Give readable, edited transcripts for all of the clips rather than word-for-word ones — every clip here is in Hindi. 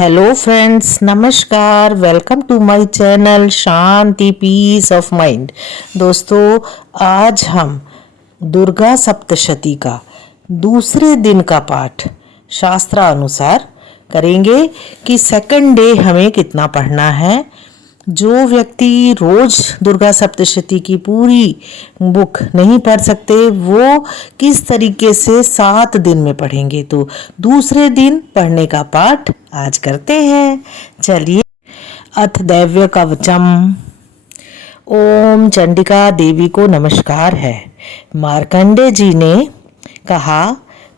हेलो फ्रेंड्स, नमस्कार। Welcome to my channel Shanti peace of mind. दोस्तों, आज हम दुर्गा सप्तशती का दूसरे दिन का पाठ शास्त्रानुसार करेंगे कि सेकंड डे हमें कितना पढ़ना है। जो व्यक्ति रोज दुर्गा सप्तशती की पूरी बुक नहीं पढ़ सकते, वो किस तरीके से 7 दिन में पढ़ेंगे। तो दूसरे दिन पढ़ने का पाठ आज करते हैं। चलिए। अथ दैव्य कवचम। ओम चंडिका देवी को नमस्कार है। मार्कंडे जी ने कहा,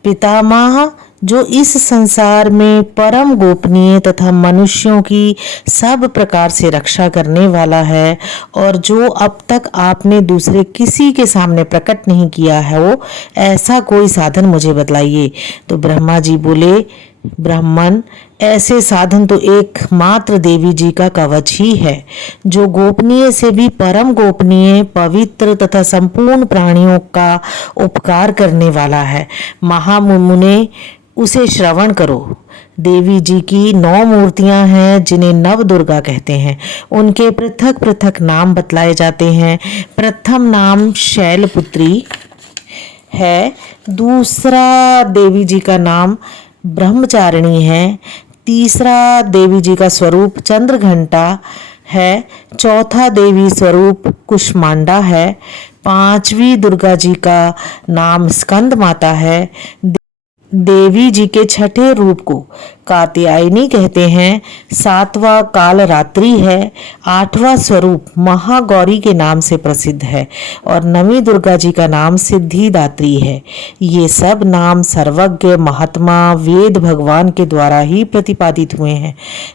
पितामह, जो इस संसार में परम गोपनीय तथा मनुष्यों की सब प्रकार से रक्षा करने वाला है और जो अब तक आपने दूसरे किसी के सामने प्रकट नहीं किया है, वो ऐसा कोई साधन मुझे बतलाइए। तो ब्रह्मा जी बोले, ब्राह्मण, ऐसे साधन तो एकमात्र देवी जी का कवच ही है, जो गोपनीय से भी परम गोपनीय, पवित्र तथा संपूर्ण प्राणियों का उपकार करने वाला है। महामुने, उसे श्रवण करो। देवी जी की 9 मूर्तियां हैं, जिन्हें नव दुर्गा कहते हैं। उनके पृथक पृथक नाम बतलाए जाते हैं। प्रथम नाम शैलपुत्री है। दूसरा देवी जी का नाम ब्रह्मचारिणी है। तीसरा देवी जी का स्वरूप चंद्रघंटा है। चौथा देवी स्वरूप कुष्मांडा है। 5वीं दुर्गा जी का नाम स्कंद माता है। देवी जी के छठे रूप को कात्यायनी कहते हैं। 7वां कालरात्रि है। 8वां स्वरूप महागौरी के नाम से प्रसिद्ध है और 9वीं दुर्गा जी का नाम सिद्धिदात्री है। ये सब नाम सर्वज्ञ महात्मा वेद भगवान के द्वारा ही प्रतिपादित हुए हैं।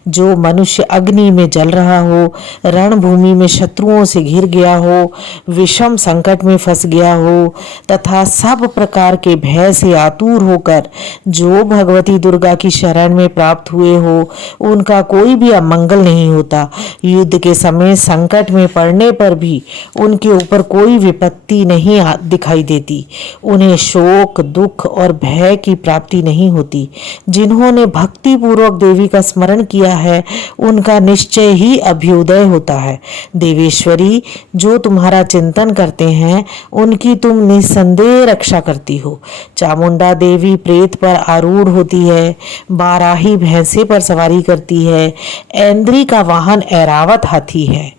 जो मनुष्य अग्नि में जल रहा हो, रणभूमि में शत्रुओं से घिर गया हो, विषम संकट में फंस गया हो तथा सब प्रकार के भय से आतुर होकर जो भगवती दुर्गा की शरण में प्राप्त हुए हो, उनका कोई भी अमंगल नहीं होता। युद्ध के समय संकट में पड़ने पर भी उनके ऊपर कोई विपत्ति नहीं दिखाई देती। उन्हें शोक, दुख और भय की प्राप्ति नहीं होती। जिन्होंने भक्ति पूर्वक देवी का स्मरण किया है, उनका निश्चय ही अभ्युदय होता है। देवेश्वरी, जो तुम्हारा चिंतन करते हैं, उनकी तुम निसंदेह रक्षा करती हो। चामुंडा देवी प्रेत पर आरूढ़ होती है। बाराही भैंसे पर सवारी करती है। ऐन्द्री का वाहन ऐरावत हाथी है।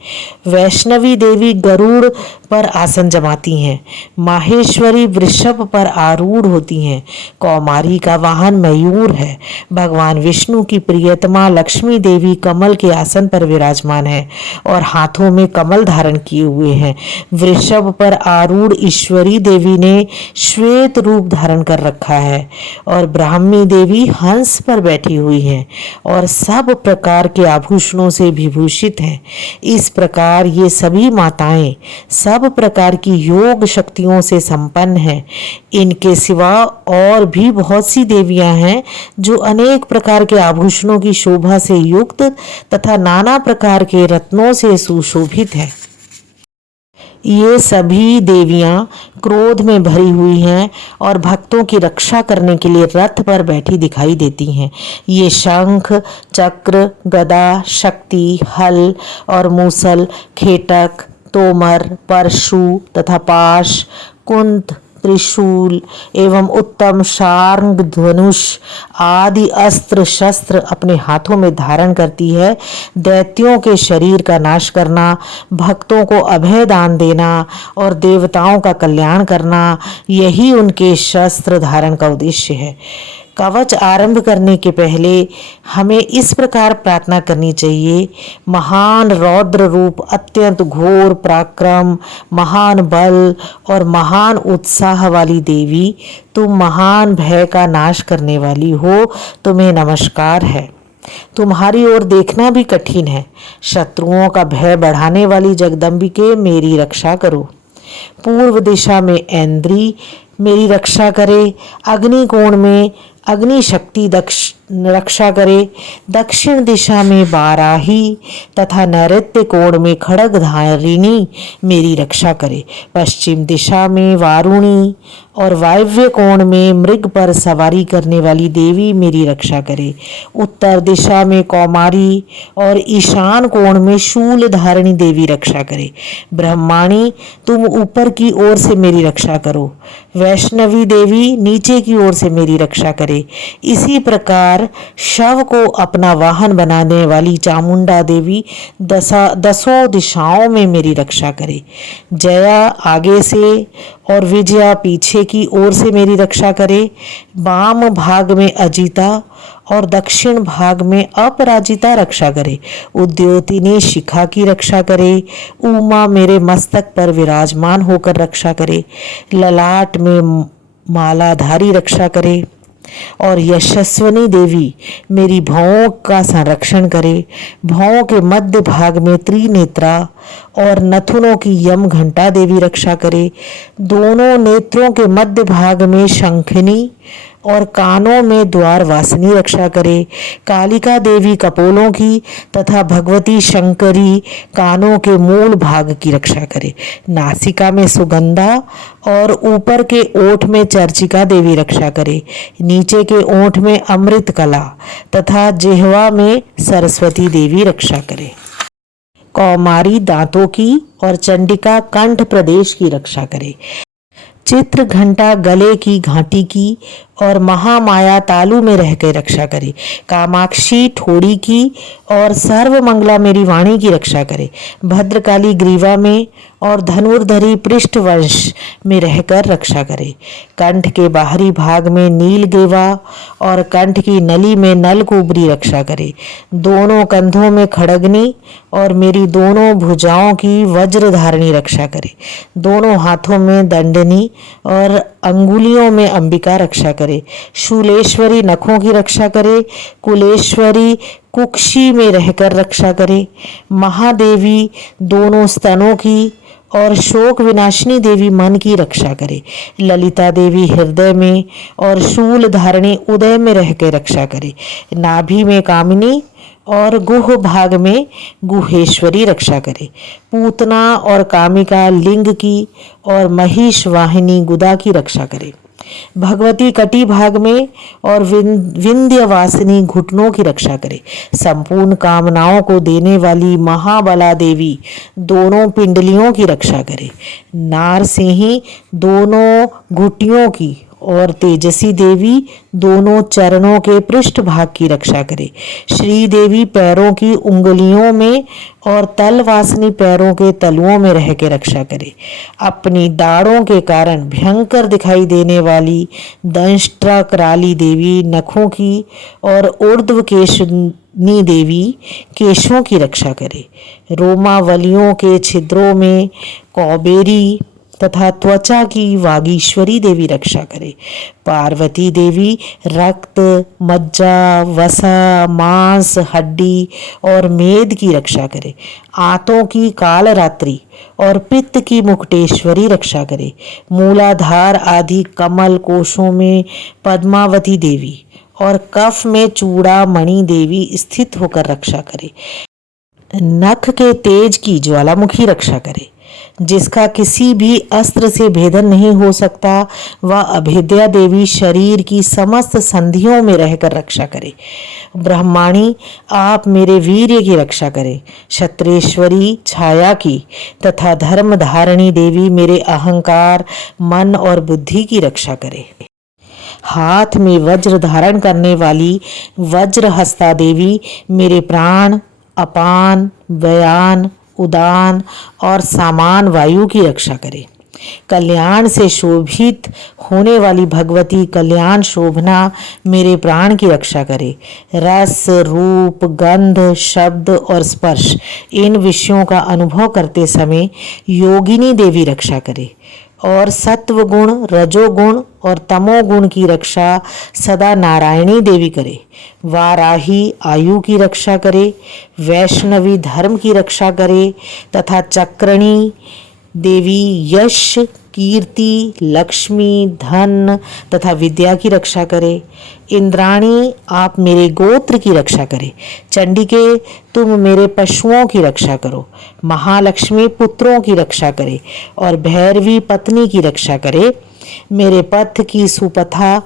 वैष्णवी देवी गरुड़ पर आसन जमाती हैं। माहेश्वरी वृषभ पर आरूढ़ होती हैं। कौमारी का वाहन मयूर है। भगवान विष्णु की प्रियतमा लक्ष्मी देवी कमल के आसन पर विराजमान है और हाथों में कमल धारण किए हुए हैं। वृषभ पर आरूढ़ ईश्वरी देवी ने श्वेत रूप धारण कर रखा है और ब्राह्मी देवी हंस पर बैठी हुई हैं और सब प्रकार के आभूषणों से विभूषित हैं। इस प्रकार ये सभी माताएं सब प्रकार की योग शक्तियों से संपन्न हैं। इनके सिवा और भी बहुत सी देवियां हैं जो अनेक प्रकार के आभूषणों की शोभा से युक्त तथा नाना प्रकार के रत्नों से सुशोभित हैं। ये सभी देवियां क्रोध में भरी हुई हैं और भक्तों की रक्षा करने के लिए रथ पर बैठी दिखाई देती हैं। ये शंख, चक्र, गदा, शक्ति, हल और मूसल, खेटक, तोमर, परशु तथा पाश, कुंत, त्रिशूल एवं उत्तम शार्ंग, धनुष आदि अस्त्र शस्त्र अपने हाथों में धारण करती है। दैत्यों के शरीर का नाश करना, भक्तों को अभय दान देना और देवताओं का कल्याण करना, यही उनके शस्त्र धारण का उद्देश्य है। कवच आरंभ करने के पहले हमें इस प्रकार प्रार्थना करनी चाहिए। महान रौद्र रूप, अत्यंत घोर पराक्रम, महान बल और महान उत्साह वाली देवी, तुम महान भय का नाश करने वाली हो, तुम्हें नमस्कार है। तुम्हारी ओर देखना भी कठिन है। शत्रुओं का भय बढ़ाने वाली जगदम्बिके, मेरी रक्षा करो। पूर्व दिशा में ऐन्द्री मेरी रक्षा करे। अग्निकोण में अग्नि शक्ति रक्षा करे। दक्षिण दिशा में वाराही तथा नैऋत्य कोण में खड्गधारिणी मेरी रक्षा करे। पश्चिम दिशा में वारुणी और वायव्य कोण में मृग पर सवारी करने वाली देवी मेरी रक्षा करे। उत्तर दिशा में कौमारी और ईशान कोण में शूल धारिणी देवी रक्षा करे। ब्रह्माणी तुम ऊपर की ओर से मेरी रक्षा करो। वैष्णवी देवी नीचे की ओर से मेरी रक्षा करे। इसी प्रकार शव को अपना वाहन बनाने वाली चामुंडा देवी दसों दिशाओं में मेरी रक्षा करे। जया आगे से और विजया पीछे की ओर से मेरी रक्षा करे। वाम भाग में अजिता और दक्षिण भाग में अपराजिता रक्षा करे। उद्योतिनी शिखा की रक्षा करे। उमा मेरे मस्तक पर विराजमान होकर रक्षा करे। ललाट में मालाधारी रक्षा करे। और यशस्वनी देवी मेरी भौं का संरक्षण करे। भौं के मध्य भाग में त्रिनेत्रा और नथुनों की यम घंटा देवी रक्षा करे। दोनों नेत्रों के मध्य भाग में शंखिनी और कानों में द्वार वासिनी रक्षा करे। कालिका देवी कपोलों की तथा भगवती शंकरी कानों के मूल भाग की रक्षा करे। नासिका में सुगंधा और ऊपर के ओठ में चर्चिका देवी रक्षा करे। नीचे के ओठ में अमृत कला तथा जिह्वा में सरस्वती देवी रक्षा करे। कौमारी दांतों की और चंडिका कंठ प्रदेश की रक्षा करे। चित्र घंटा गले की घाटी की और महामाया तालू में रह कर रक्षा करे। कामाक्षी ठोड़ी की और सर्वमंगला मेरी वाणी की रक्षा करे। भद्रकाली ग्रीवा में और धनुर्धरी पृष्ठवंश में रहकर रक्षा करे। कंठ के बाहरी भाग में नीलगेवा और कंठ की नली में नलकुबरी रक्षा करे। दोनों कंधों में खड़गनी और मेरी दोनों भुजाओं की वज्रधारणी रक्षा करे। दोनों हाथों में दंडनी और अंगुलियों में अंबिका रक्षा करे। शूलेश्वरी नखों की रक्षा करे। कुलेश्वरी कुक्षी में रहकर रक्षा करे। महादेवी दोनों स्तनों की और शोक विनाशिनी देवी मन की रक्षा करे। ललिता देवी हृदय में और शूल धारणी उदय में रहकर रक्षा करे। नाभि में कामिनी और गुह भाग में गुहेश्वरी रक्षा करे। पूतना और कामिका लिंग की और महिष वाहिनी गुदा की रक्षा करे। भगवती कटी भाग में और विंध्यवासिनी घुटनों की रक्षा करे। संपूर्ण कामनाओं को देने वाली महाबला देवी दोनों पिंडलियों की रक्षा करे। नारसिंही दोनों घुटियों की और तेजसी देवी दोनों चरणों के पृष्ठ भाग की रक्षा करे। श्री देवी पैरों की उंगलियों में और तलवासनी पैरों के तलुओं में रह के रक्षा करे। अपनी दाढ़ों के कारण भयंकर दिखाई देने वाली दंष्ट्राकराली देवी नखों की और ऊर्ध्व केशनी देवी केशों की रक्षा करे। रोमावलियों के छिद्रों में कौबेरी तथा त्वचा की वागीश्वरी देवी रक्षा करे। पार्वती देवी रक्त, मज्जा, वसा, मांस, हड्डी और मेद की रक्षा करे। आंतों की कालरात्रि और पित्त की मुकुटेश्वरी रक्षा करे। मूलाधार आदि कमल कोशों में पद्मावती देवी और कफ में चूड़ामणि देवी स्थित होकर रक्षा करे। नख के तेज की ज्वालामुखी रक्षा करे। जिसका किसी भी अस्त्र से भेदन नहीं हो सकता, वह अभेद्या देवी शरीर की समस्त संधियों में रहकर रक्षा करे। ब्रह्माणी आप मेरे वीर्य की रक्षा करे। क्षत्रेश्वरी छाया की तथा धर्मधारिणी देवी मेरे अहंकार, मन और बुद्धि की रक्षा करे। हाथ में वज्र धारण करने वाली वज्रहस्ता देवी मेरे प्राण, अपान, व्यान, उदान और सामान वायु की रक्षा करे। कल्याण से शोभित होने वाली भगवती कल्याण शोभना मेरे प्राण की रक्षा करे। रस, रूप, गंध, शब्द और स्पर्श इन विषयों का अनुभव करते समय योगिनी देवी रक्षा करे। और सत्व गुण, रजोगुण और तमोगुण की रक्षा सदा नारायणी देवी करे। वाराही आयु की रक्षा करे। वैष्णवी धर्म की रक्षा करे तथा चक्रणी देवी यश कीर्ति, लक्ष्मी, धन तथा विद्या की रक्षा करे। इंद्राणी, आप मेरे गोत्र की रक्षा करे। चंडिके, तुम मेरे पशुओं की रक्षा करो। महालक्ष्मी पुत्रों की रक्षा करे और भैरवी पत्नी की रक्षा करे। मेरे पथ की सुपथा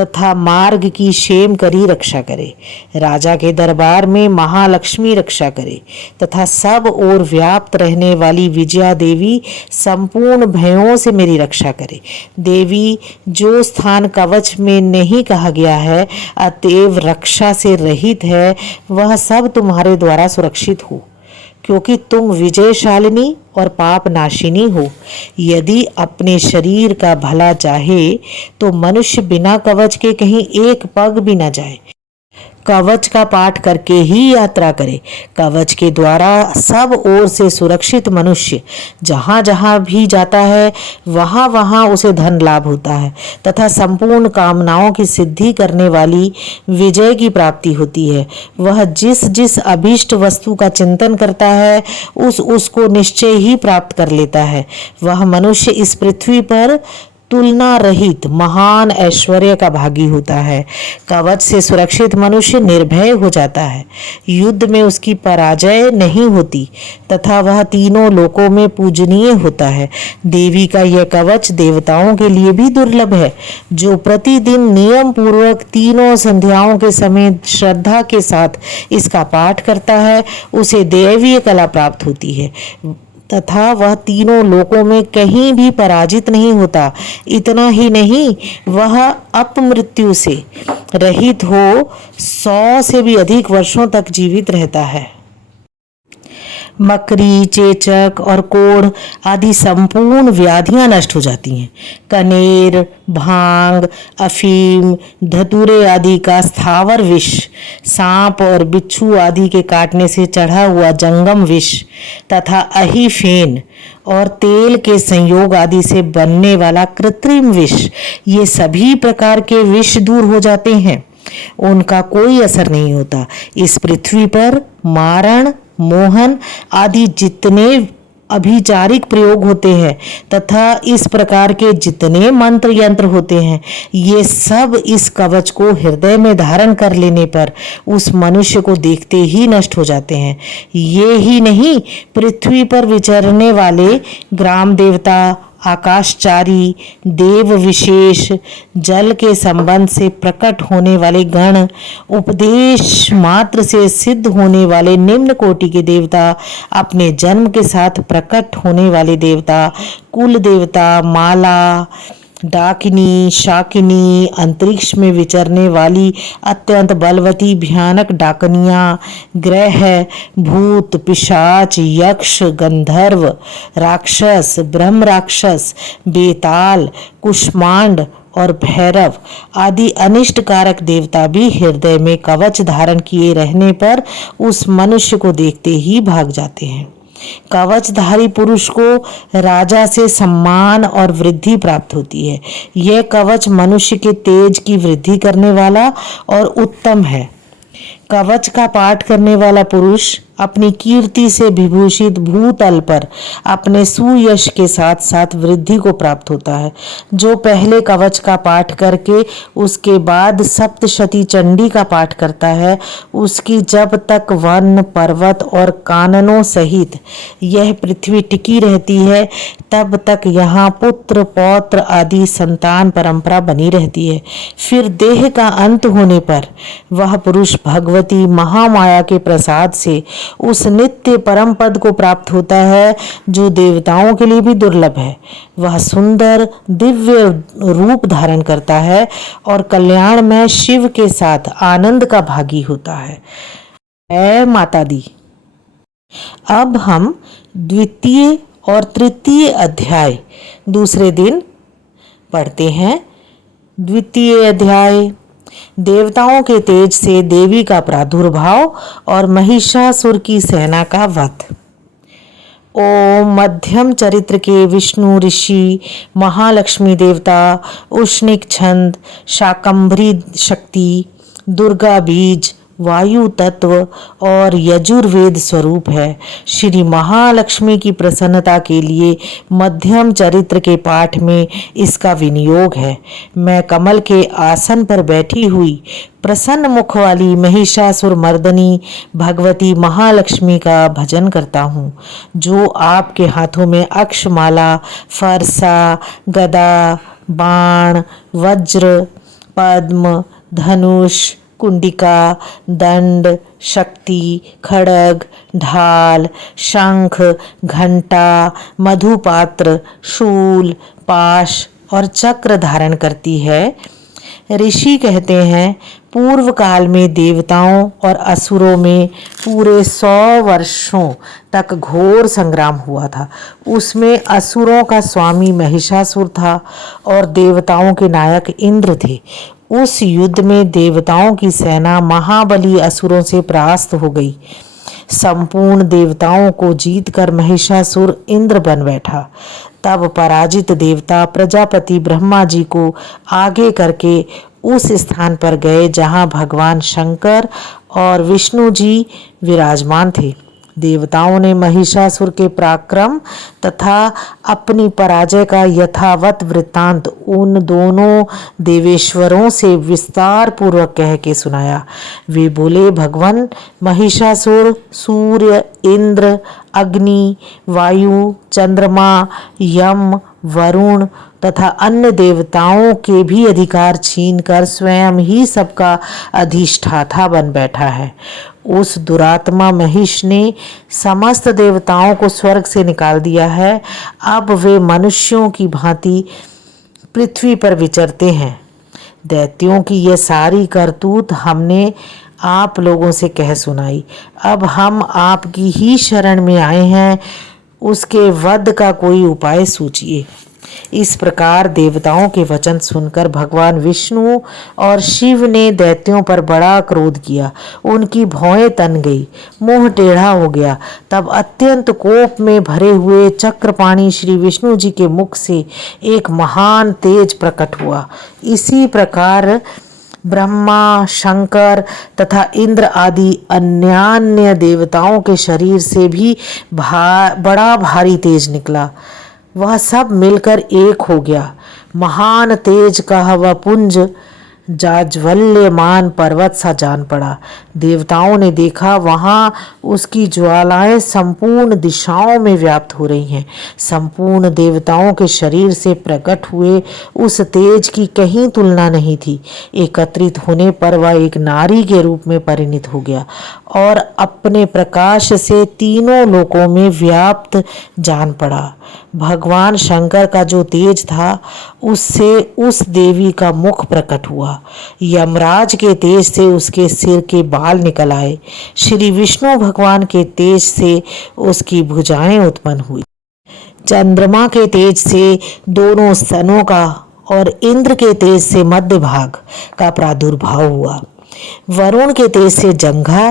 तथा मार्ग की क्षेम करी रक्षा करे। राजा के दरबार में महालक्ष्मी रक्षा करे तथा सब ओर व्याप्त रहने वाली विजया देवी संपूर्ण भयों से मेरी रक्षा करे। देवी, जो स्थान कवच में नहीं कहा गया है अतएव रक्षा से रहित है, वह सब तुम्हारे द्वारा सुरक्षित हो, क्योंकि तुम विजयशालिनी और पाप नाशिनी हो। यदि अपने शरीर का भला चाहे तो मनुष्य बिना कवच के कहीं एक पग भी न जाए। कवच का पाठ करके ही यात्रा करे। कवच के द्वारा सब ओर से सुरक्षित मनुष्य जहाँ जहाँ भी जाता है वहाँ वहाँ उसे धन लाभ होता है तथा संपूर्ण कामनाओं की सिद्धि करने वाली विजय की प्राप्ति होती है। वह जिस जिस अभीष्ट वस्तु का चिंतन करता है उसको निश्चय ही प्राप्त कर लेता है। वह मनुष्य इस पृथ्वी पर तुलना रहित महान ऐश्वर्य का भागी होता है। कवच से सुरक्षित मनुष्य निर्भय हो जाता है। युद्ध में उसकी पराजय नहीं होती तथा वह तीनों लोकों में पूजनीय होता है। देवी का यह कवच देवताओं के लिए भी दुर्लभ है। जो प्रतिदिन नियम पूर्वक तीनों संध्याओं के समय श्रद्धा के साथ इसका पाठ करता है उसे दैवीय कला प्राप्त होती है तथा वह तीनों लोकों में कहीं भी पराजित नहीं होता। इतना ही नहीं, वह अपमृत्यु से रहित हो 100 से भी अधिक वर्षों तक जीवित रहता है। मकरी, चेचक और कोढ़ आदि संपूर्ण व्याधियां नष्ट हो जाती हैं। कनेर, भांग, अफीम, धतूरे आदि का स्थावर विष, सांप और बिच्छू आदि के काटने से चढ़ा हुआ जंगम विष तथा अहिफेन और तेल के संयोग आदि से बनने वाला कृत्रिम विष, ये सभी प्रकार के विष दूर हो जाते हैं। उनका कोई असर नहीं होता। इस पृथ्वी पर मारण, मोहन आदि जितने अभिचारिक प्रयोग होते हैं तथा इस प्रकार के जितने मंत्र यंत्र होते हैं, ये सब इस कवच को हृदय में धारण कर लेने पर उस मनुष्य को देखते ही नष्ट हो जाते हैं। ये ही नहीं, पृथ्वी पर विचरने वाले ग्राम देवता, आकाशचारी, देव विशेष, जल के संबंध से प्रकट होने वाले गण, उपदेश मात्र से सिद्ध होने वाले निम्न कोटि के देवता, अपने जन्म के साथ प्रकट होने वाले देवता, कुल देवता, माला, डाकिनी, शाकिनी, अंतरिक्ष में विचरने वाली अत्यंत बलवती भयानक डाकनियाँ, ग्रह, भूत, पिशाच, यक्ष, गंधर्व, राक्षस, ब्रह्म राक्षस, बेताल, कुष्मांड और भैरव आदि अनिष्ट कारक देवता भी हृदय में कवच धारण किए रहने पर उस मनुष्य को देखते ही भाग जाते हैं। कवचधारी पुरुष को राजा से सम्मान और वृद्धि प्राप्त होती है। यह कवच मनुष्य के तेज की वृद्धि करने वाला और उत्तम है। कवच का पाठ करने वाला पुरुष अपनी कीर्ति से विभूषित भूतल पर अपने सुयश के साथ साथ वृद्धि को प्राप्त होता है। जो पहले कवच का पाठ करके उसके बाद सप्तशती चंडी का पाठ करता है, उसकी जब तक वन, पर्वत और काननों सहित यह पृथ्वी टिकी रहती है तब तक यहाँ पुत्र, पौत्र आदि संतान परंपरा बनी रहती है। फिर देह का अंत होने पर वह पुरुष भगवती महामाया के प्रसाद से उस नित्य परम पद को प्राप्त होता है जो देवताओं के लिए भी दुर्लभ है। वह सुंदर दिव्य रूप धारण करता है और कल्याण में शिव के साथ आनंद का भागी होता है। ऐ माता दी, अब हम द्वितीय और तृतीय अध्याय दूसरे दिन पढ़ते हैं। द्वितीय अध्याय, देवताओं के तेज से देवी का प्रादुर्भाव और महिषासुर की सेना का वध। ओम मध्यम चरित्र के विष्णु ऋषि, महालक्ष्मी देवता, उष्णिक छंद, शाकंभरी शक्ति, दुर्गा बीज वायु तत्व और यजुर्वेद स्वरूप है। श्री महालक्ष्मी की प्रसन्नता के लिए मध्यम चरित्र के पाठ में इसका विनियोग है। मैं कमल के आसन पर बैठी हुई प्रसन्न मुख वाली महिषासुर मर्दनी भगवती महालक्ष्मी का भजन करता हूँ, जो आपके हाथों में अक्षमाला, फरसा, गदा, बाण, वज्र, पद्म, धनुष, कुंडिका, दंड, शक्ति, खड्ग, ढाल, शंख, घंटा, मधुपात्र, शूल, पाश और चक्र धारण करती है। ऋषि कहते हैं, पूर्व काल में देवताओं और असुरों में पूरे 100 वर्षों तक घोर संग्राम हुआ था। उसमें असुरों का स्वामी महिषासुर था और देवताओं के नायक इंद्र थे। उस युद्ध में देवताओं की सेना महाबली असुरों से परास्त हो गई। संपूर्ण देवताओं को जीतकर महिषासुर इंद्र बन बैठा। तब पराजित देवता प्रजापति ब्रह्मा जी को आगे करके उस स्थान पर गए जहां भगवान शंकर और विष्णु जी विराजमान थे। देवताओं ने महिषासुर के पराक्रम तथा अपनी पराजय का यथावत वृत्तांत उन दोनों देवेश्वरों से विस्तार पूर्वक कह के सुनाया। वे बोले, भगवान महिषासुर सूर्य, इंद्र, अग्नि, वायु, चंद्रमा, यम, वरुण तथा अन्य देवताओं के भी अधिकार छीनकर स्वयं ही सबका अधिष्ठाता बन बैठा है। उस दुरात्मा महिष ने समस्त देवताओं को स्वर्ग से निकाल दिया है। अब वे मनुष्यों की भांति पृथ्वी पर विचरते हैं। दैत्यों की यह सारी करतूत हमने आप लोगों से कह सुनाई। अब हम आपकी ही शरण में आए हैं, उसके वध का कोई उपाय सूचिए। इस प्रकार देवताओं के वचन सुनकर भगवान विष्णु और शिव ने दैत्यों पर बड़ा क्रोध किया। उनकी भौहें तन गई, मुंह टेढ़ा हो गया। तब अत्यंत कोप में भरे हुए चक्रपाणी श्री विष्णु जी के मुख से एक महान तेज प्रकट हुआ। इसी प्रकार ब्रह्मा, शंकर तथा इंद्र आदि अन्यान्य देवताओं के शरीर से भी बड़ा भारी तेज निकला। वह सब मिलकर एक हो गया। महान तेज का वह पुंज जाज्वल्यमान पर्वत सा जान पड़ा। देवताओं ने देखा, वहां उसकी ज्वालाएं संपूर्ण दिशाओं में व्याप्त हो रही हैं। संपूर्ण देवताओं के शरीर से प्रकट हुए उस तेज की कहीं तुलना नहीं थी। एकत्रित होने पर वह एक नारी के रूप में परिणित हो गया और अपने प्रकाश से तीनों लोकों में व्याप्त जान पड़ा। भगवान शंकर का जो तेज था, उससे उस देवी का मुख प्रकट हुआ। यमराज के तेज से उसके सिर के बाल निकल आए। श्री विष्णु भगवान के तेज से उसकी भुजाएं उत्पन्न हुई। चंद्रमा के तेज से दोनों स्तनों का और इंद्र के तेज से मध्य भाग का प्रादुर्भाव हुआ। वरुण के तेज से जंघा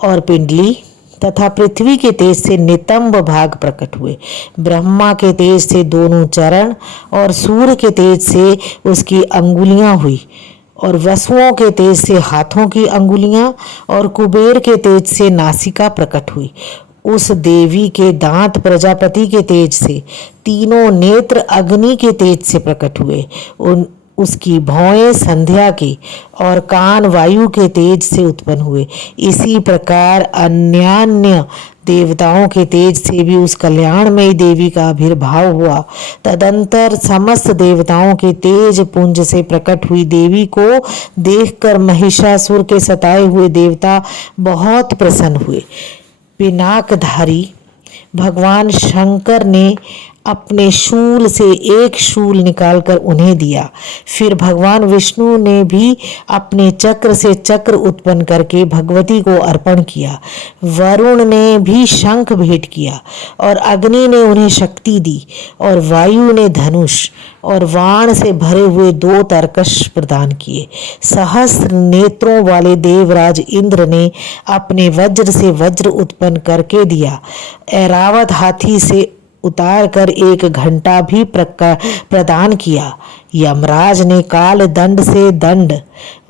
और पिंडली तथा पृथ्वी के तेज से नितंब भाग प्रकट हुए। ब्रह्मा के तेज से दोनों चरण और सूर्य के तेज से उसकी अंगुलियां हुई और वसुओं के तेज से हाथों की अंगुलियां और कुबेर के तेज से नासिका प्रकट हुई। उस देवी के दांत प्रजापति के तेज से, तीनों नेत्र अग्नि के तेज से प्रकट हुए। उसकी भौएं संध्या के और कान वायु के तेज से उत्पन्न हुए। इसी प्रकार अन्यान्य देवताओं के तेज से भी उस कल्याणमयी देवी का आविर्भाव हुआ। तदंतर समस्त देवताओं के तेज पुंज से प्रकट हुई देवी को देखकर महिषासुर के सताए हुए देवता बहुत प्रसन्न हुए। पिनाकधारी भगवान शंकर ने अपने शूल से एक शूल निकालकर उन्हें दिया। फिर भगवान विष्णु ने भी अपने चक्र से चक्र उत्पन्न करके भगवती को अर्पण किया। वरुण ने भी शंख भेंट किया और अग्नि ने उन्हें शक्ति दी और वायु ने धनुष और वाण से भरे हुए 2 तरकश प्रदान किए। सहस्र नेत्रों वाले देवराज इंद्र ने अपने वज्र से वज्र उत्पन्न करके दिया। ऐरावत हाथी से उतार कर एक घंटा भी प्रदान किया। यमराज ने काल दंड से दंड,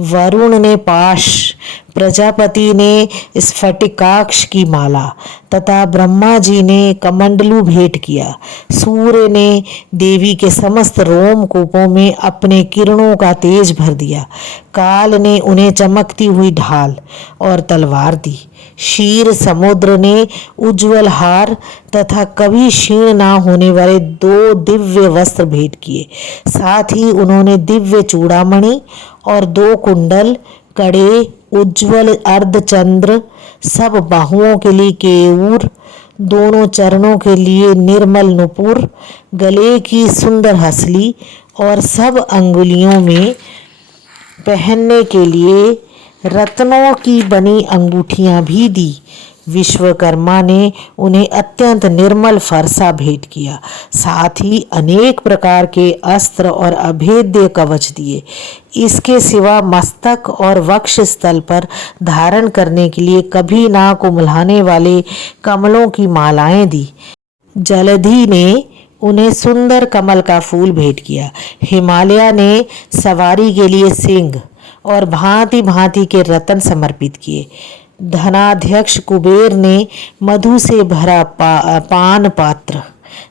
वरुण ने पाश, प्रजापति ने स्फटिकाक्ष की माला तथा ब्रह्मा जी ने कमंडलू भेंट किया। सूर्य ने देवी के समस्त रोमकूपों में अपने किरणों का तेज भर दिया। काल ने उन्हें चमकती हुई ढाल और तलवार दी। क्षीर समुद्र ने उज्ज्वल हार तथा कभी क्षीण ना होने वाले 2 दिव्य वस्त्र भेंट किए। साथ ही उन्होंने दिव्य चूड़ामणि और 2 कुंडल, कड़े, उज्ज्वल अर्धचंद्र, सब बाहुओं के लिए केयूर, दोनों चरणों के लिए निर्मल नुपुर, गले की सुंदर हसली और सब अंगुलियों में पहनने के लिए रत्नों की बनी अंगूठियां भी दी। विश्वकर्मा ने उन्हें अत्यंत निर्मल फरसा भेंट किया। साथ ही अनेक प्रकार के अस्त्र और अभेद्य कवच दिए। इसके सिवा मस्तक और वक्ष स्थल पर धारण करने के लिए कभी ना कुम्हलाने वाले कमलों की मालाएं दी। जलधि ने उन्हें सुंदर कमल का फूल भेंट किया। हिमालय ने सवारी के लिए सिंह और भांति भांति के रत्न समर्पित किए। धनाध्यक्ष कुबेर ने मधु से भरा पान पात्र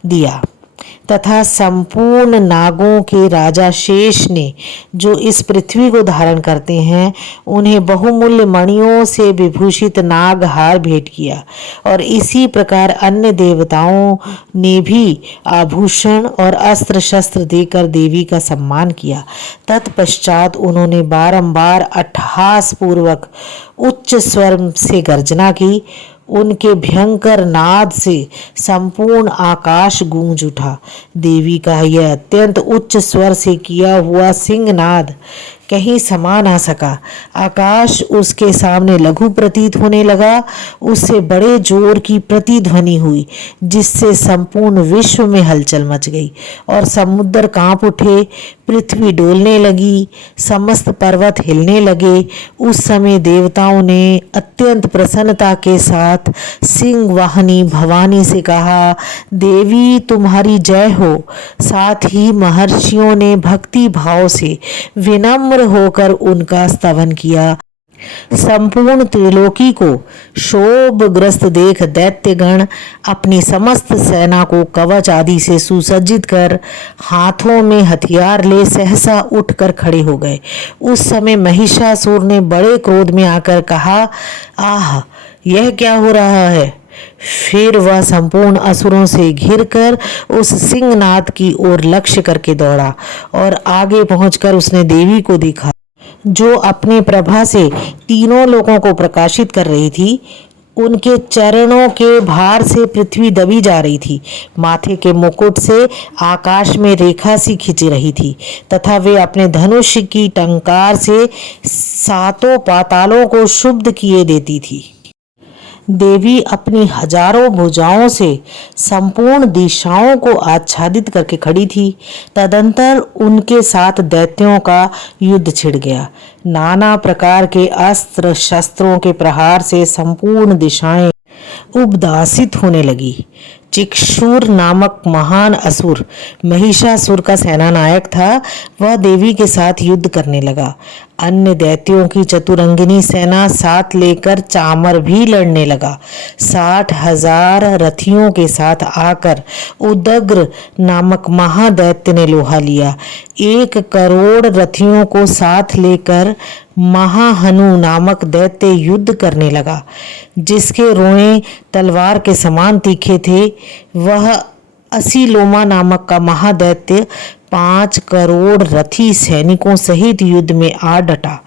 दिया तथा संपूर्ण नागों के राजा शेष ने, जो इस पृथ्वी को धारण करते हैं, उन्हें बहुमूल्य मणियों से विभूषित नागहार भेंट किया। और इसी प्रकार अन्य देवताओं ने भी आभूषण और अस्त्र शस्त्र देकर देवी का सम्मान किया। तत्पश्चात उन्होंने बारंबार अट्टहास पूर्वक उच्च स्वर से गर्जना की। उनके भयंकर नाद से संपूर्ण आकाश गूंज उठा। देवी का यह अत्यंत उच्च स्वर से किया हुआ सिंहनाद कहीं समा ना सका। आकाश उसके सामने लघु प्रतीत होने लगा। उससे बड़े जोर की प्रतिध्वनि हुई, जिससे संपूर्ण विश्व में हलचल मच गई और समुद्र कांप उठे, पृथ्वी डोलने लगी, समस्त पर्वत हिलने लगे। उस समय देवताओं ने अत्यंत प्रसन्नता के साथ सिंह वाहिनी भवानी से कहा, देवी तुम्हारी जय हो। साथ ही महर्षियों ने भक्ति भाव से विनम्र होकर उनका स्तवन किया। संपूर्ण त्रिलोकी को शोभग्रस्त देख दैत्यगण अपनी समस्त सेना को कवच आदि से सुसज्जित कर हाथों में हथियार ले सहसा उठकर खड़े हो गए। उस समय महिषासुर ने बड़े क्रोध में आकर कहा, आह, यह क्या हो रहा है। फिर वह संपूर्ण असुरों से घिरकर उस सिंहनाद की ओर लक्ष्य करके दौड़ा और आगे पहुंचकर उसने देवी को देखा, जो अपने प्रभा से तीनों लोगों को प्रकाशित कर रही थी। उनके चरणों के भार से पृथ्वी दबी जा रही थी। माथे के मुकुट से आकाश में रेखा सी खिंच रही थी तथा वे अपने धनुष की टंकार से 7 पातालों को शुद्ध किए देती थी। देवी अपनी हजारों भुजाओं से संपूर्ण दिशाओं को आच्छादित करके खड़ी थी। तदंतर उनके साथ दैत्यों का युद्ध छिड़ गया। नाना प्रकार के अस्त्र शस्त्रों के प्रहार से संपूर्ण दिशाएं उद्भासित होने लगी। चिक्षुर नामक महान असुर महिषासुर का सेनानायक था। वह देवी के साथ युद्ध करने लगा। अन्य दैत्यों की चतुरंगिनी सेना साथ लेकर चामर भी लड़ने लगा। 60,000 रथियों के साथ आकर उदग्र नामक महादैत्य ने लोहा लिया। 1 करोड़ रथियों को साथ लेकर महाहनु नामक दैत्य युद्ध करने लगा, जिसके रोए तलवार के समान तीखे थे। वह असीलोमा नामक का महादैत्य 5 करोड़ रथी सैनिकों सहित युद्ध में आ डटा।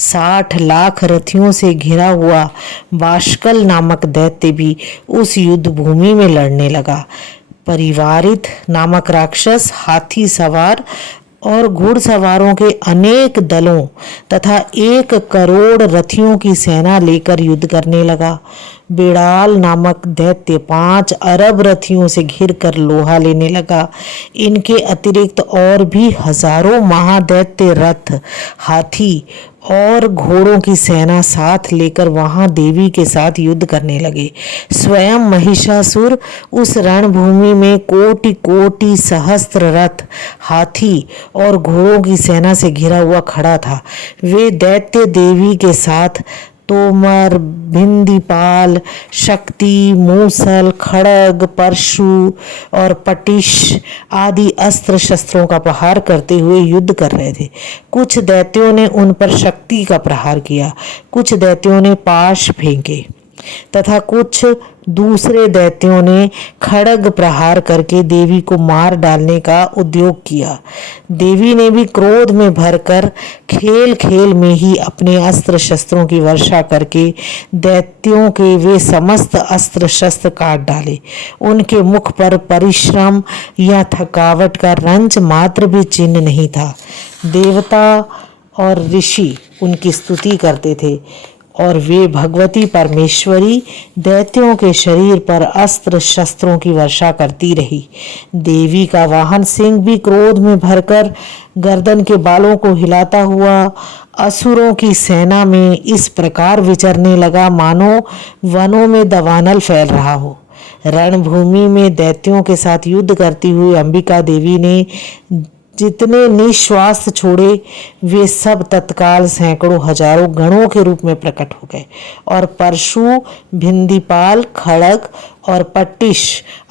60 लाख रथियों से घिरा हुआ बाष्कल नामक दैत्य भी उस युद्ध भूमि में लड़ने लगा। परिवारित नामक राक्षस हाथी सवार और घुड़सवारों के अनेक दलों तथा 1 करोड़ रथियों की सेना लेकर युद्ध करने लगा। बिड़ाल नामक दैत्य 5 अरब रथियों से घिर कर लोहा लेने लगा। इनके अतिरिक्त और भी हजारों महादैत्य रथ, हाथी और घोड़ों की सेना साथ लेकर वहां देवी के साथ युद्ध करने लगे। स्वयं महिषासुर उस रणभूमि में कोटि कोटि सहस्त्र रथ, हाथी और घोड़ों की सेना से घिरा हुआ खड़ा था। वे दैत्य देवी के साथ तोमर, भिंदीपाल, शक्ति, मूसल, खड़ग, परशु और पटिश आदि अस्त्र शस्त्रों का प्रहार करते हुए युद्ध कर रहे थे। कुछ दैत्यों ने उन पर शक्ति का प्रहार किया, कुछ दैत्यों ने पाश फेंके तथा कुछ दूसरे दैत्यों ने खड़ग प्रहार करके देवी को मार डालने का उद्योग किया। देवी ने भी क्रोध में भरकर खेल खेल में ही अपने अस्त्र शस्त्रों की वर्षा करके दैत्यों के वे समस्त अस्त्र शस्त्र काट डाले। उनके मुख पर परिश्रम या थकावट का रंच मात्र भी चिन्ह नहीं था। देवता और ऋषि उनकी स्तुति करते थे और वे भगवती परमेश्वरी दैत्यों के शरीर पर अस्त्र शस्त्रों की वर्षा करती रही। देवी का वाहन सिंह भी क्रोध में भरकर गर्दन के बालों को हिलाता हुआ असुरों की सेना में इस प्रकार विचरने लगा मानो वनों में दावानल फैल रहा हो। रणभूमि में दैत्यों के साथ युद्ध करती हुई अंबिका देवी ने जितने निश्वास छोड़े वे सब तत्काल सैकड़ों हजारों गणों के रूप में प्रकट हो गए और परशु, भिंदीपाल, खड़ग और पट्टिश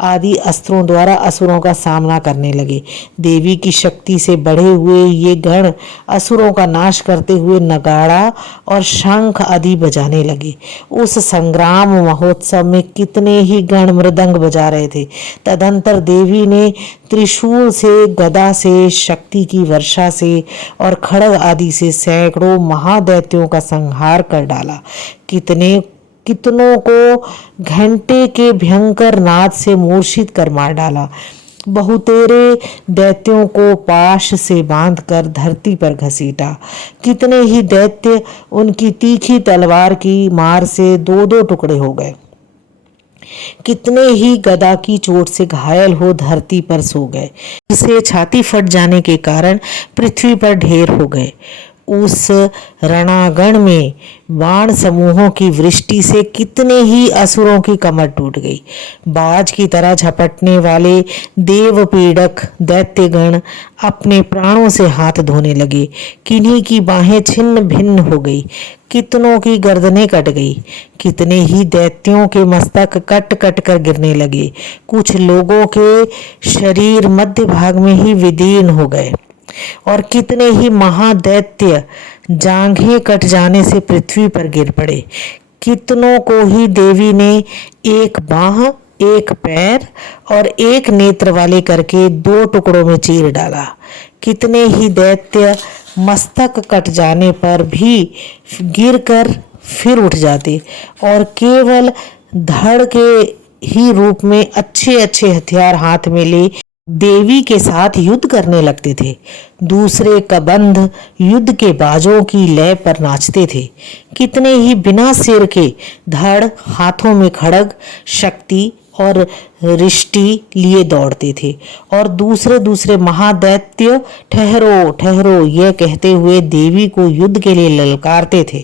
आदि अस्त्रों द्वारा असुरों का सामना करने लगे। देवी की शक्ति से बढ़े हुए ये गण असुरों का नाश करते हुए नगाड़ा और शंख आदि बजाने लगे। उस संग्राम महोत्सव में कितने ही गण मृदंग बजा रहे थे। तदंतर देवी ने त्रिशूल से, गदा से, शक्ति की वर्षा से और खड़ग आदि से सैकड़ों महादैत्यों का संहार कर डाला। कितनों को घंटे के भयंकर नाद से मूर्छित कर मार डाला। बहुतेरे दैत्यों को पाश से बांधकर धरती पर घसीटा। कितने ही दैत्य उनकी तीखी तलवार की मार से दो दो टुकड़े हो गए। कितने ही गदा की चोट से घायल हो धरती पर सो गए, जिसे छाती फट जाने के कारण पृथ्वी पर ढेर हो गए। उस रणांगण में बाण समूहों की वृष्टि से कितने ही असुरों की कमर टूट गई। बाज की तरह झपटने वाले देव पीड़क दैत्यगण अपने प्राणों से हाथ धोने लगे। किन्हीं की बाहें छिन्न भिन्न हो गई, कितनों की गर्दनें कट गई। कितने ही दैत्यों के मस्तक कट कट कर गिरने लगे। कुछ लोगों के शरीर मध्य भाग में ही विदीर्ण हो गए और कितने ही महादैत्य जांघें कट जाने से पृथ्वी पर गिर पड़े। कितनों को ही देवी ने एक बाह, एक पैर और एक नेत्र वाले करके दो टुकड़ों में चीर डाला। कितने ही दैत्य मस्तक कट जाने पर भी गिरकर फिर उठ जाते और केवल धड़ के ही रूप में अच्छे अच्छे हथियार हाथ में ले देवी के साथ युद्ध करने लगते थे। दूसरे कबंध युद्ध के बाजों की लय पर नाचते थे। कितने ही बिना सिर के धड़, हाथों में खड़ग, शक्ति और रिष्टि लिए दौड़ते थे और दूसरे दूसरे महादैत्य ठहरो ठहरो यह कहते हुए देवी को युद्ध के लिए ललकारते थे।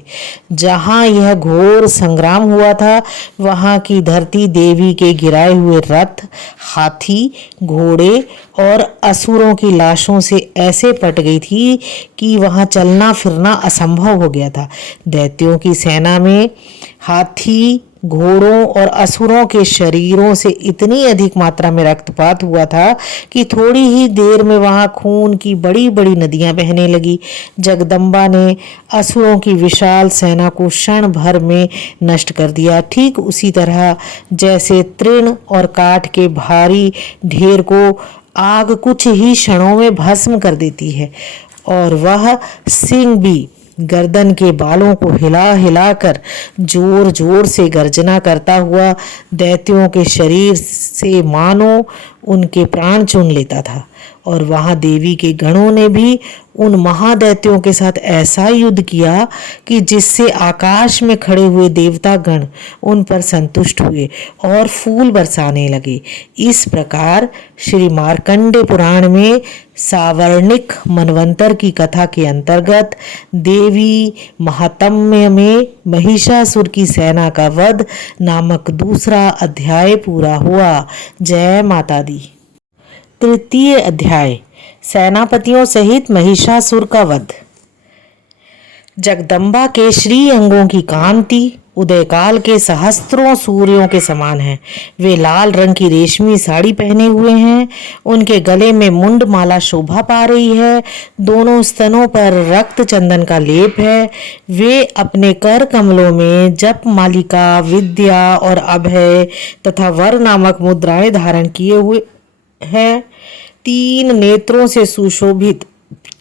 जहां यह घोर संग्राम हुआ था वहां की धरती देवी के गिराए हुए रथ, हाथी, घोड़े और असुरों की लाशों से ऐसे पट गई थी कि वहां चलना फिरना असंभव हो गया था। दैत्यों की सेना में हाथी, घोड़ों और असुरों के शरीरों से इतनी अधिक मात्रा में रक्तपात हुआ था कि थोड़ी ही देर में वहां खून की बड़ी बड़ी नदियां बहने लगी। जगदम्बा ने असुरों की विशाल सेना को क्षण भर में नष्ट कर दिया। ठीक उसी तरह जैसे तृण और काठ के भारी ढेर को आग कुछ ही क्षणों में भस्म कर देती है, और वह सिंह भी गर्दन के बालों को हिला हिलाकर जोर जोर से गर्जना करता हुआ दैत्यों के शरीर से मानो उनके प्राण चुन लेता था और वहां देवी के गणों ने भी उन महादैत्यों के साथ ऐसा युद्ध किया कि जिससे आकाश में खड़े हुए देवता गण उन पर संतुष्ट हुए और फूल बरसाने लगे। इस प्रकार श्री मार्कंडे पुराण में सावर्णिक मनवंतर की कथा के अंतर्गत देवी महात्म्य में महिषासुर की सेना का वध नामक दूसरा अध्याय पूरा हुआ। जय माता दी। तृतीय अध्याय, सेनापतियों सहित महिषासुर का वध। जगदम्बा के श्री अंगों की कांति उदयकाल के सहस्त्रों सूर्यों के समान है। वे लाल रंग की रेशमी साड़ी पहने हुए हैं। उनके गले में मुंड माला शोभा पा रही है। दोनों स्तनों पर रक्त चंदन का लेप है। वे अपने कर कमलों में जप मालिका, विद्या और अभय तथा वर नामक मुद्राएं धारण किए हुए हैं। 3 नेत्रों से सुशोभित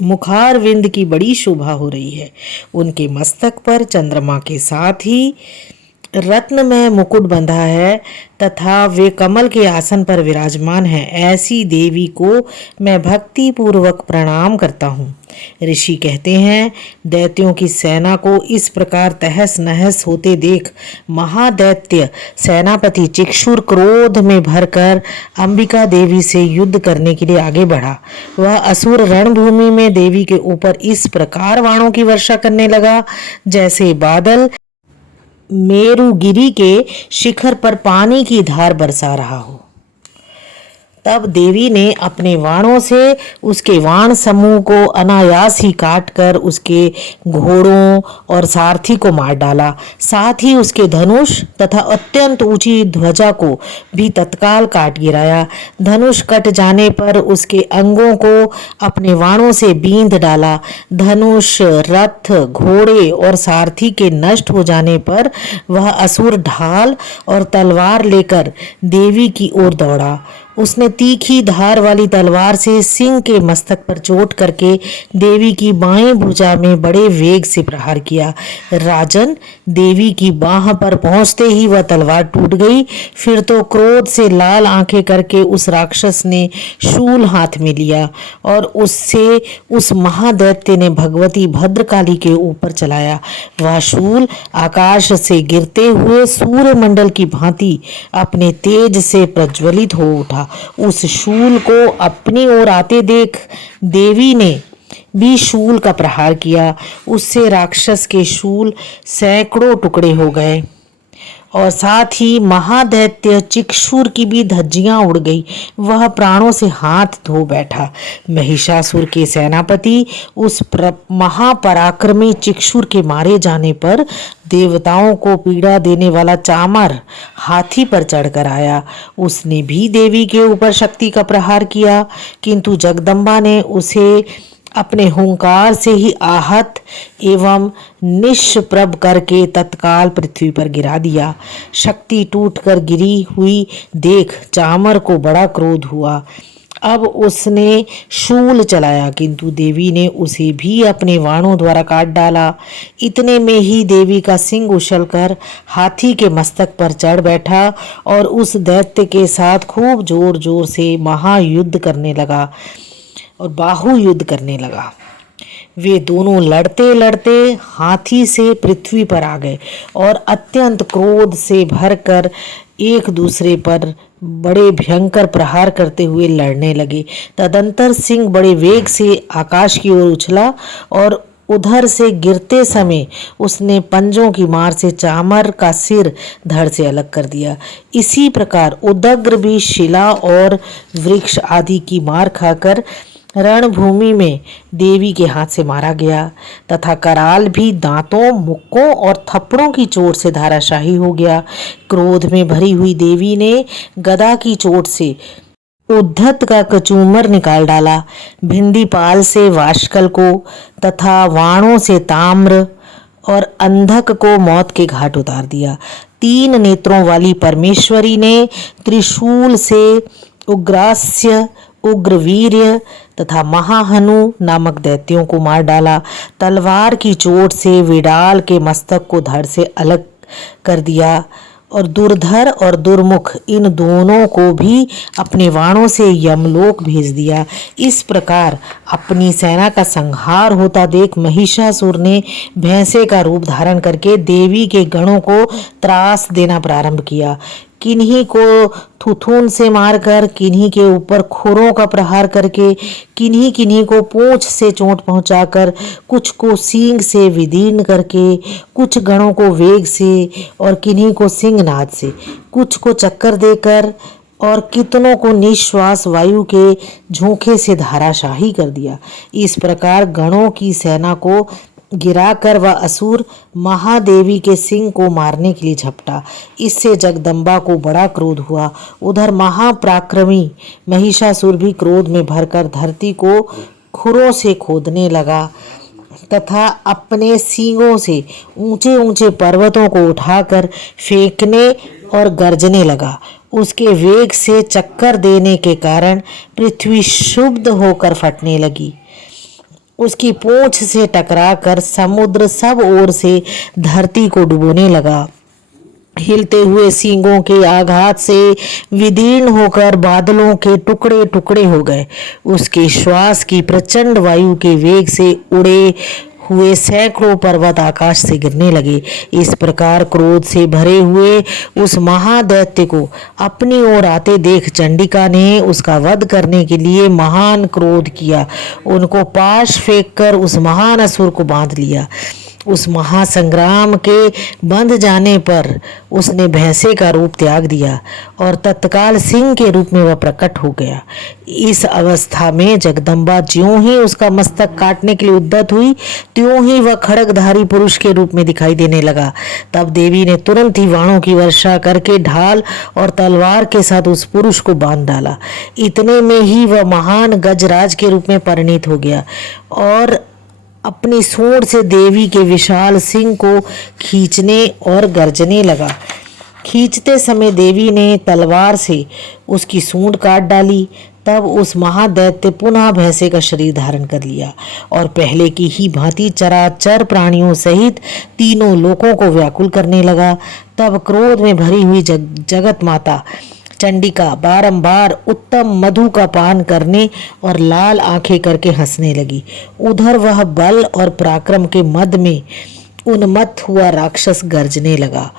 मुखारविंद की बड़ी शोभा हो रही है। उनके मस्तक पर चंद्रमा के साथ ही रत्नमय मुकुट बंधा है तथा वे कमल के आसन पर विराजमान हैं। ऐसी देवी को मैं भक्ति पूर्वक प्रणाम करता हूँ। ऋषि कहते हैं, दैत्यों की सेना को इस प्रकार तहस नहस होते देख महादैत्य सेनापति चिक्षुर क्रोध में भरकर अंबिका देवी से युद्ध करने के लिए आगे बढ़ा। वह असुर रणभूमि में देवी के ऊपर इस प्रकार बाणों की वर्षा करने लगा जैसे बादल मेरुगिरी के शिखर पर पानी की धार बरसा रहा हो। तब देवी ने अपने बाणों से उसके बाण समूह को अनायास ही काटकर उसके घोड़ों और सारथी को मार डाला। साथ ही उसके धनुष तथा अत्यंत ऊंची ध्वजा को भी तत्काल काट गिराया। धनुष कट जाने पर उसके अंगों को अपने बाणों से बींध डाला। धनुष, रथ, घोड़े और सारथी के नष्ट हो जाने पर वह असुर ढाल और तलवार लेकर देवी की ओर दौड़ा। उसने तीखी धार वाली तलवार से सिंह के मस्तक पर चोट करके देवी की बाएं भुजा में बड़े वेग से प्रहार किया। राजन, देवी की बाह पर पहुंचते ही वह तलवार टूट गई। फिर तो क्रोध से लाल आंखें करके उस राक्षस ने शूल हाथ में लिया और उससे उस महादैत्य ने भगवती भद्रकाली के ऊपर चलाया। वह शूल आकाश से गिरते हुए सूर्यमंडल की भांति अपने तेज से प्रज्वलित हो उठा। उस शूल को अपनी ओर आते देख देवी ने भी शूल का प्रहार किया। उससे राक्षस के शूल सैकड़ों टुकड़े हो गए और साथ ही महादैत्य चिक्षुर की भी धज्जियां उड़ गई। वह प्राणों से हाथ धो बैठा। महिषासुर के सेनापति उस महापराक्रमी चिक्षुर के मारे जाने पर देवताओं को पीड़ा देने वाला चामर हाथी पर चढ़कर आया। उसने भी देवी के ऊपर शक्ति का प्रहार किया, किंतु जगदम्बा ने उसे अपने हुंकार से ही आहत एवं निष्प्रभ करके तत्काल पृथ्वी पर गिरा दिया। शक्ति टूटकर गिरी हुई देख चामर को बड़ा क्रोध हुआ। अब उसने शूल चलाया, किंतु देवी ने उसे भी अपने बाणों द्वारा काट डाला। इतने में ही देवी का सिंह उछलकर हाथी के मस्तक पर चढ़ बैठा और उस दैत्य के साथ खूब जोर जोर से महायुद्ध करने लगा और बाहु युद्ध करने लगा। वे दोनों लड़ते लड़ते हाथी से पृथ्वी पर आ गए और अत्यंत क्रोध से भरकर एक दूसरे पर बड़े भयंकर प्रहार करते हुए लड़ने लगे। तदंतर सिंह बड़े वेग से आकाश की ओर उछला और उधर से गिरते समय उसने पंजों की मार से चामर का सिर धड़ से अलग कर दिया। इसी प्रकार उदग्र भी शिला और वृक्ष आदि की मार खाकर रणभूमि में देवी के हाथ से मारा गया तथा कराल भी दांतों, मुक्कों और थप्पड़ों की चोट से धाराशाही हो गया। क्रोध में भरी हुई देवी ने गदा की चोट से उद्धत का कचूमर निकाल डाला। भिंडी पाल से वाशकल को तथा वाणों से ताम्र और अंधक को मौत के घाट उतार दिया। 3 नेत्रों वाली परमेश्वरी ने त्रिशूल से उग्रास्य, उग्रवीर्य तथा महाहनु नामक दैत्यों को मार डाला। तलवार की चोट से विडाल के मस्तक को धड़ से अलग कर दिया। और दुर्धर और दुर्मुख इन दोनों को भी अपने बाणों से यमलोक भेज दिया। इस प्रकार अपनी सेना का संहार होता देख महिषासुर ने भैंसे का रूप धारण करके देवी के गणों को त्रास देना प्रारंभ किया। किन्हीं को थुथुन से मारकर, किन्हीं के ऊपर खुरों का प्रहार करके, किन्हीं किन्हीं को पूंछ से चोट पहुंचाकर, कुछ को सींग से विदीर्ण करके, कुछ गणों को वेग से और किन्हीं को सिंहनाद से, कुछ को चक्कर देकर और कितनों को निश्वास वायु के झोंके से धाराशाही कर दिया। इस प्रकार गणों की सेना को गिराकर वह असुर महादेवी के सिंह को मारने के लिए झपटा। इससे जगदम्बा को बड़ा क्रोध हुआ। उधर महापराक्रमी महिषासुर भी क्रोध में भरकर धरती को खुरों से खोदने लगा तथा अपने सींगों से ऊंचे ऊंचे पर्वतों को उठाकर फेंकने और गरजने लगा। उसके वेग से चक्कर देने के कारण पृथ्वी क्षुब्ध होकर फटने लगी। उसकी पूंछ से टकराकर समुद्र सब ओर से धरती को डुबोने लगा। हिलते हुए सींगों के आघात से विदीर्ण होकर बादलों के टुकड़े टुकड़े हो गए। उसके श्वास की प्रचंड वायु के वेग से उड़े हुए सैकड़ों पर्वत आकाश से गिरने लगे। इस प्रकार क्रोध से भरे हुए उस महादैत्य को अपनी ओर आते देख चंडिका ने उसका वध करने के लिए महान क्रोध किया। उनको पाश फेंककर उस महान असुर को बांध लिया। उस महासंग्राम के बंध जाने पर उसने भैंसे का रूप त्याग दिया और तत्काल सिंह के रूप में वह प्रकट हो गया। इस अवस्था में जगदम्बा ज्यों ही उसका मस्तक काटने के लिए उद्यत हुई, त्यों ही वह खड्गधारी पुरुष के रूप में दिखाई देने लगा। तब देवी ने तुरंत ही बाणों की वर्षा करके ढाल और तलवार के साथ उस पुरुष को बांध डाला। इतने में ही वह महान गजराज के रूप में परिणित हो गया और अपनी सूंड से देवी के विशाल सिंह को खींचने और गर्जने लगा। खींचते समय देवी ने तलवार से उसकी सूंड काट डाली। तब उस महादैत्य पुनः भैंसे का शरीर धारण कर लिया और पहले की ही भांति चराचर प्राणियों सहित तीनों लोकों को व्याकुल करने लगा। तब क्रोध में भरी हुई जगत माता चंडिका बारंबार उत्तम मधु का पान करने और लाल आंखें करके हंसने लगी। उधर वह बल और पराक्रम के मद में उन्मत्त हुआ राक्षस गरजने लगा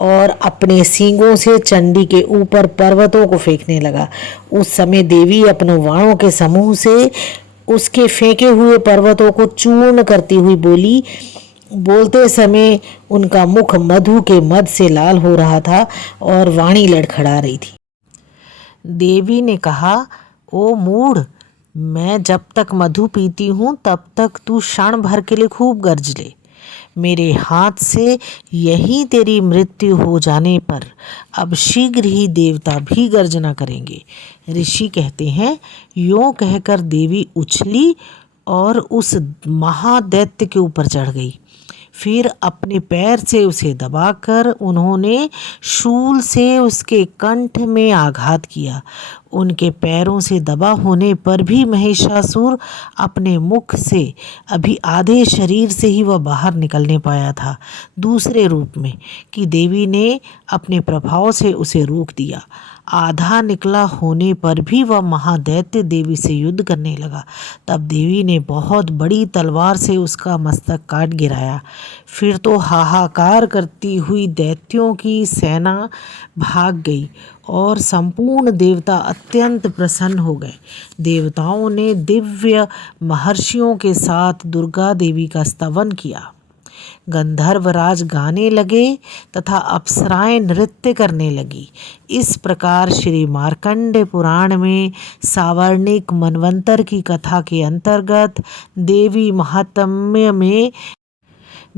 और अपने सींगों से चंडी के ऊपर पर्वतों को फेंकने लगा। उस समय देवी अपने बाणों के समूह से उसके फेंके हुए पर्वतों को चूर्ण करती हुई बोली। बोलते समय उनका मुख मधु के मद से लाल हो रहा था और वाणी लड़खड़ा रही थी। देवी ने कहा, ओ मूढ़, मैं जब तक मधु पीती हूँ तब तक तू क्षण भर के लिए खूब गर्ज ले। मेरे हाथ से यही तेरी मृत्यु हो जाने पर अब शीघ्र ही देवता भी गर्जना करेंगे। ऋषि कहते हैं, यों कहकर देवी उछली और उस महादैत्य के ऊपर चढ़ गई। फिर अपने पैर से उसे दबाकर उन्होंने शूल से उसके कंठ में आघात किया। उनके पैरों से दबा होने पर भी महिषासुर अपने मुख से अभी आधे शरीर से ही वह बाहर निकलने पाया था, दूसरे रूप में कि देवी ने अपने प्रभाव से उसे रोक दिया। आधा निकला होने पर भी वह महादैत्य देवी से युद्ध करने लगा। तब देवी ने बहुत बड़ी तलवार से उसका मस्तक काट गिराया। फिर तो हाहाकार करती हुई दैत्यों की सेना भाग गई और संपूर्ण देवता अत्यंत प्रसन्न हो गए। देवताओं ने दिव्य महर्षियों के साथ दुर्गा देवी का स्तवन किया। गंधर्वराज गाने लगे तथा अप्सराएं नृत्य करने लगी। इस प्रकार श्री मार्कंडेय पुराण में सावर्णिक मनवंतर की कथा के अंतर्गत देवी महात्म्य में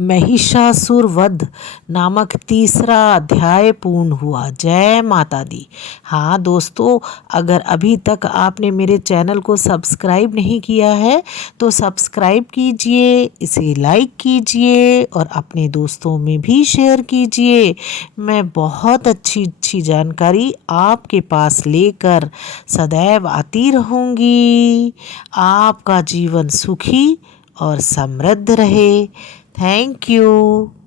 महिषासुर वध नामक तीसरा अध्याय पूर्ण हुआ। जय माता दी। हाँ दोस्तों, अगर अभी तक आपने मेरे चैनल को सब्सक्राइब नहीं किया है तो सब्सक्राइब कीजिए, इसे लाइक कीजिए और अपने दोस्तों में भी शेयर कीजिए। मैं बहुत अच्छी जानकारी आपके पास लेकर सदैव आती रहूँगी। आपका जीवन सुखी और समृद्ध रहे। Thank you.